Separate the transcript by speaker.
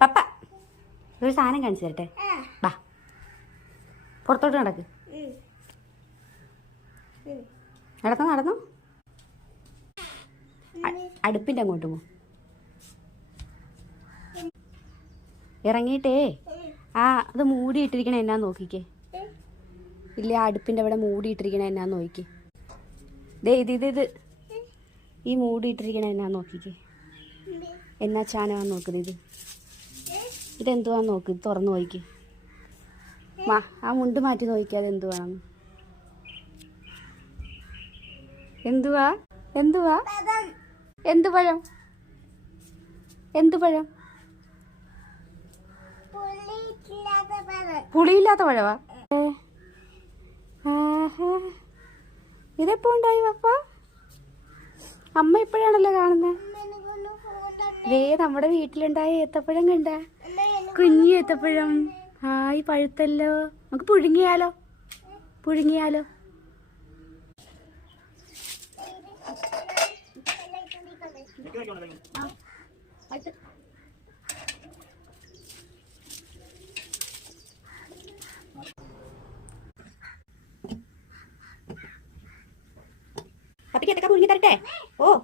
Speaker 1: പപ്പ ഒരു സാധനം കാണിച്ചു തരട്ടെ? ബാ. പുറത്തോട്ട് നടക്ക്. നടന്നു നടന്നു? അടുപ്പിന്റെ അടുപ്പിന്റെ അങ്ങോട്ട് പോ. ഇറങ്ങിയിട്ടേ. ആ അത് മൂടിയിട്ടിരിക്കണ എന്നാ നോക്കിക്കേ. ഇല്ല ആ അടുപ്പിന്റെ അവിടെ മൂടിയിട്ടിരിക്കണ എന്നാ നോക്കിക്കേ. ദേ ഇത് ഇത് ഇത്. ഈ മൂടിയിട്ടിരിക്കണ എന്നാ നോക്കിക്കേ. എന്നാ ചാനവാന്ന് നോക്കുന്നത്? ഇത് ഇതെന്തുവാ നോക്ക് തുറന്നു നോക്കി. മാ ആ മുണ്ട് മാറ്റി നോക്കിയാൽ എന്തുവാണെന്ന് എന്തുവാ? എന്തുവാ? എന്തു പഴം? എന്തു പഴം? പുളിയില്ലാത്ത പഴവാ. ഇതെപ്പോ ഉണ്ടായി പപ്പ അമ്മ ഇപ്പോഴാണല്ലോ കാണുന്നത് ദേ നമ്മുടെ വീട്ടിലുണ്ടായ ഏത്തപ്പഴം കണ്ട? കുഞ്ഞു ഏത്തപ്പഴം. ആയി പഴുത്തല്ലോ. നമുക്ക് പുഴുങ്ങിയാലോ? പുഴുങ്ങിയാലോ? പപ്പിക്ക് പുഴുങ്ങി തരട്ടെ? ഓ.